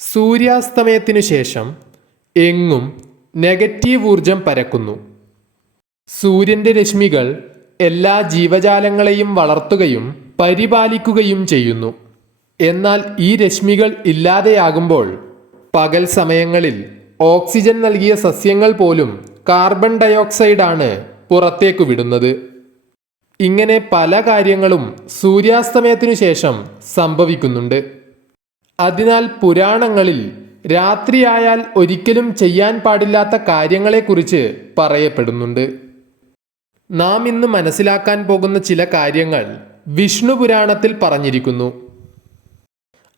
സൂര്യാസ്തമയത്തിനു ശേഷം എങ്ങും നെഗറ്റീവ് ഊർജം പരക്കുന്നു. സൂര്യന്റെ രശ്മികൾ എല്ലാ ജീവജാലങ്ങളെയും വളർത്തുകയും പരിപാലിക്കുകയും ചെയ്യുന്നു. എന്നാൽ ഈ രശ്മികൾ ഇല്ലാതെയാകുമ്പോൾ പകൽ സമയങ്ങളിൽ ഓക്സിജൻ നൽകിയ സസ്യങ്ങൾ പോലും കാർബൺ ഡയോക്സൈഡാണ് പുറത്തേക്ക് വിടുന്നത്. ഇങ്ങനെ പല കാര്യങ്ങളും സൂര്യാസ്തമയത്തിനു ശേഷം സംഭവിക്കുന്നുണ്ട്. അതിനാൽ പുരാണങ്ങളിൽ രാത്രിയായാൽ ഒരിക്കലും ചെയ്യാൻ പാടില്ലാത്ത കാര്യങ്ങളെക്കുറിച്ച് പറയപ്പെടുന്നുണ്ട്. നാം ഇന്ന് മനസ്സിലാക്കാൻ പോകുന്ന ചില കാര്യങ്ങൾ വിഷ്ണു പുരാണത്തിൽ പറഞ്ഞിരിക്കുന്നു.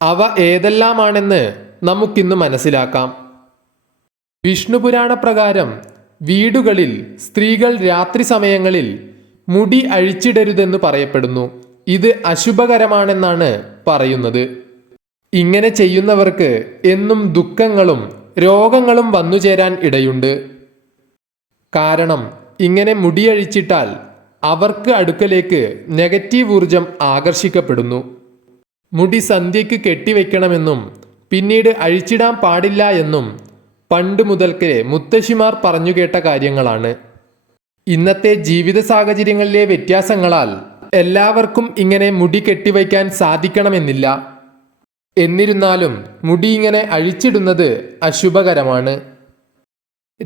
അവ ഏതെല്ലാമാണെന്ന് നമുക്കിന്ന് മനസ്സിലാക്കാം. വിഷ്ണു പുരാണ പ്രകാരം വീടുകളിൽ സ്ത്രീകൾ രാത്രി സമയങ്ങളിൽ മുടി അഴിച്ചിടരുതെന്ന് പറയപ്പെടുന്നു. ഇത് അശുഭകരമാണെന്നാണ് പറയുന്നത്. ഇങ്ങനെ ചെയ്യുന്നവർക്ക് എന്നും ദുഃഖങ്ങളും രോഗങ്ങളും വന്നു ചേരാൻ ഇടയുണ്ട്. കാരണം ഇങ്ങനെ മുടിയഴിച്ചിട്ടാൽ അവർക്ക് അടുക്കലേക്ക് നെഗറ്റീവ് ഊർജം ആകർഷിക്കപ്പെടുന്നു. മുടി സന്ധ്യയ്ക്ക് കെട്ടിവെക്കണമെന്നും പിന്നീട് അഴിച്ചിടാൻ പാടില്ല എന്നും പണ്ട് മുതൽക്കേ മുത്തശ്ശിമാർ പറഞ്ഞു കേട്ട കാര്യങ്ങളാണ്. ഇന്നത്തെ ജീവിത സാഹചര്യങ്ങളിലെ വ്യത്യാസങ്ങളാൽ എല്ലാവർക്കും ഇങ്ങനെ മുടി കെട്ടിവയ്ക്കാൻ സാധിക്കണമെന്നില്ല. എന്നിരുന്നാലും മുടി ഇങ്ങനെ അഴിച്ചിടുന്നത് അശുഭകരമാണ്.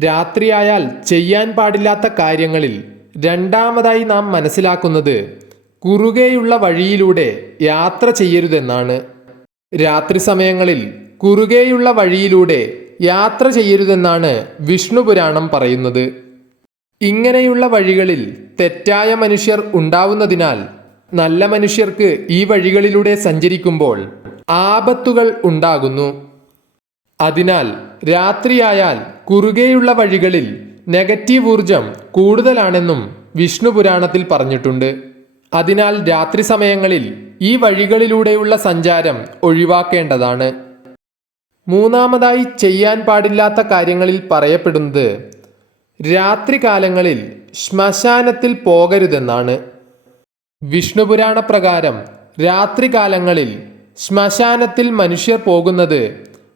രാത്രിയായാൽ ചെയ്യാൻ പാടില്ലാത്ത കാര്യങ്ങളിൽ രണ്ടാമതായി നാം മനസ്സിലാക്കുന്നത് കുറുകെയുള്ള വഴിയിലൂടെ യാത്ര ചെയ്യരുതെന്നാണ്. രാത്രി സമയങ്ങളിൽ കുറുകെയുള്ള വഴിയിലൂടെ യാത്ര ചെയ്യരുതെന്നാണ് വിഷ്ണു പുരാണം പറയുന്നത്. ഇങ്ങനെയുള്ള വഴികളിൽ തെറ്റായ മനുഷ്യർ ഉണ്ടാവുന്നതിനാൽ നല്ല മനുഷ്യർക്ക് ഈ വഴികളിലൂടെ സഞ്ചരിക്കുമ്പോൾ ആപത്തുകൾ ഉണ്ടാകുന്നു. അതിനാൽ രാത്രിയായാൽ കുറുകെയുള്ള വഴികളിൽ നെഗറ്റീവ് ഊർജം കൂടുതലാണെന്നും വിഷ്ണു പുരാണത്തിൽ പറഞ്ഞിട്ടുണ്ട്. അതിനാൽ രാത്രി സമയങ്ങളിൽ ഈ വഴികളിലൂടെയുള്ള സഞ്ചാരം ഒഴിവാക്കേണ്ടതാണ്. മൂന്നാമതായി ചെയ്യാൻ പാടില്ലാത്ത കാര്യങ്ങളിൽ പറയപ്പെടുന്നത് രാത്രികാലങ്ങളിൽ ശ്മശാനത്തിൽ പോകരുതെന്നാണ്. വിഷ്ണുപുരാണ പ്രകാരം രാത്രികാലങ്ങളിൽ ശ്മശാനത്തിൽ മനുഷ്യർ പോകുന്നത്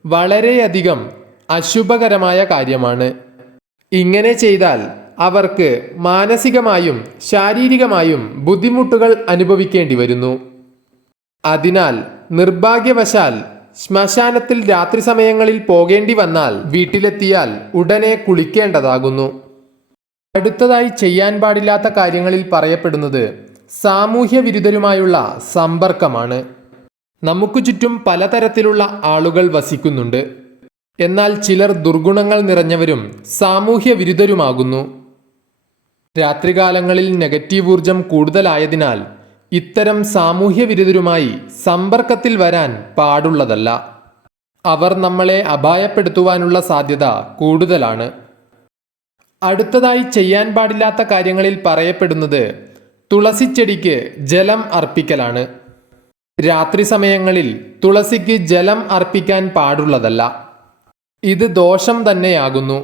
വളരെയധികം അശുഭകരമായ കാര്യമാണ്. ഇങ്ങനെ ചെയ്താൽ അവർക്ക് മാനസികമായും ശാരീരികമായും ബുദ്ധിമുട്ടുകൾ അനുഭവിക്കേണ്ടി വരുന്നു. അതിനാൽ നിർഭാഗ്യവശാൽ ശ്മശാനത്തിൽ രാത്രി സമയങ്ങളിൽ പോകേണ്ടി വന്നാൽ വീട്ടിലെത്തിയാൽ ഉടനെ കുളിക്കേണ്ടതാകുന്നു. അടുത്തതായി ചെയ്യാൻ പാടില്ലാത്ത കാര്യങ്ങളിൽ പറയപ്പെടുന്നത് സാമൂഹ്യ വിരുദ്ധരുമായുള്ള സമ്പർക്കമാണ്. നമുക്ക് ചുറ്റും പലതരത്തിലുള്ള ആളുകൾ വസിക്കുന്നുണ്ട്. എന്നാൽ ചിലർ ദുർഗുണങ്ങൾ നിറഞ്ഞവരും സാമൂഹ്യ വിരുദ്ധരുമാകുന്നു രാത്രികാലങ്ങളിൽ നെഗറ്റീവ് ഊർജം കൂടുതലായതിനാൽ ഇത്തരം സാമൂഹ്യ വിരുദ്ധരുമായി സമ്പർക്കത്തിൽ വരാൻ പാടുള്ളതല്ല. അവർ നമ്മളെ അപായപ്പെടുത്തുവാനുള്ള സാധ്യത കൂടുതലാണ്. അടുത്തതായി ചെയ്യാൻ പാടില്ലാത്ത കാര്യങ്ങളിൽ പറയപ്പെടുന്നത് തുളസിച്ചെടിക്ക് ജലം അർപ്പിക്കലാണ്. രാത്രി സമയങ്ങളിൽ തുളസിക്ക് ജലം അർപ്പിക്കാൻ പാടുള്ളതല്ല. ഇത് ദോഷം തന്നെയാകുന്നു.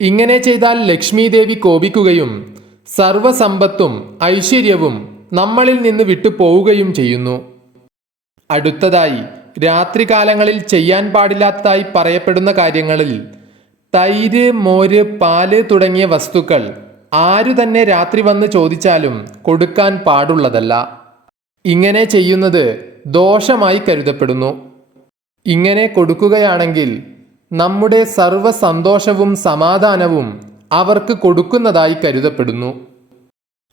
ഇങ്ങനെ ചെയ്താൽ ലക്ഷ്മീദേവി കോപിക്കുകയും സർവസമ്പത്തും ഐശ്വര്യവും നമ്മളിൽ നിന്ന് വിട്ടു പോവുകയും ചെയ്യുന്നു. അടുത്തതായി രാത്രികാലങ്ങളിൽ ചെയ്യാൻ പാടില്ലാത്തതായി പറയപ്പെടുന്ന കാര്യങ്ങളിൽ തൈര് മോര് പാൽ തുടങ്ങിയ വസ്തുക്കൾ ആരു തന്നെ രാത്രി വന്ന് ചോദിച്ചാലും കൊടുക്കാൻ പാടുള്ളതല്ല. ഇങ്ങനെ ചെയ്യുന്നത് ദോഷമായി കരുതപ്പെടുന്നു. ഇങ്ങനെ കൊടുക്കുകയാണെങ്കിൽ നമ്മുടെ സർവ സന്തോഷവും സമാധാനവും അവർക്ക് കൊടുക്കുന്നതായി കരുതപ്പെടുന്നു.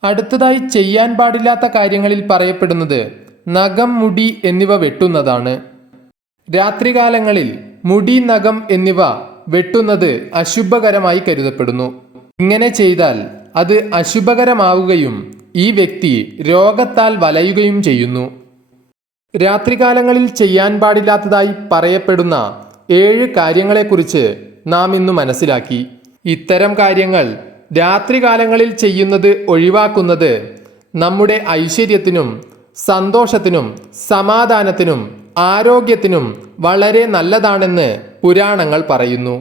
അടുത്തതായി ചെയ്യാൻ പാടില്ലാത്ത കാര്യങ്ങളിൽ പറയപ്പെടുന്നത് നഖം മുടി എന്നിവ വെട്ടുന്നതാണ്. രാത്രികാലങ്ങളിൽ മുടി നഖം എന്നിവ വെട്ടുന്നത് അശുഭകരമായി കരുതപ്പെടുന്നു. ഇങ്ങനെ ചെയ്താൽ അത് അശുഭകരമാവുകയും ഈ വ്യക്തി രോഗത്താൽ വലയുകയും ചെയ്യുന്നു. രാത്രികാലങ്ങളിൽ ചെയ്യാൻ പാടില്ലാത്തതായി പറയപ്പെടുന്ന ഏഴ് കാര്യങ്ങളെക്കുറിച്ച് നാം ഇന്ന് മനസ്സിലാക്കി. ഇത്തരം കാര്യങ്ങൾ രാത്രികാലങ്ങളിൽ ചെയ്യുന്നത് ഒഴിവാക്കുന്നത് നമ്മുടെ ഐശ്വര്യത്തിനും സന്തോഷത്തിനും സമാധാനത്തിനും ആരോഗ്യത്തിനും വളരെ നല്ലതാണെന്ന് പുരാണങ്ങൾ പറയുന്നു.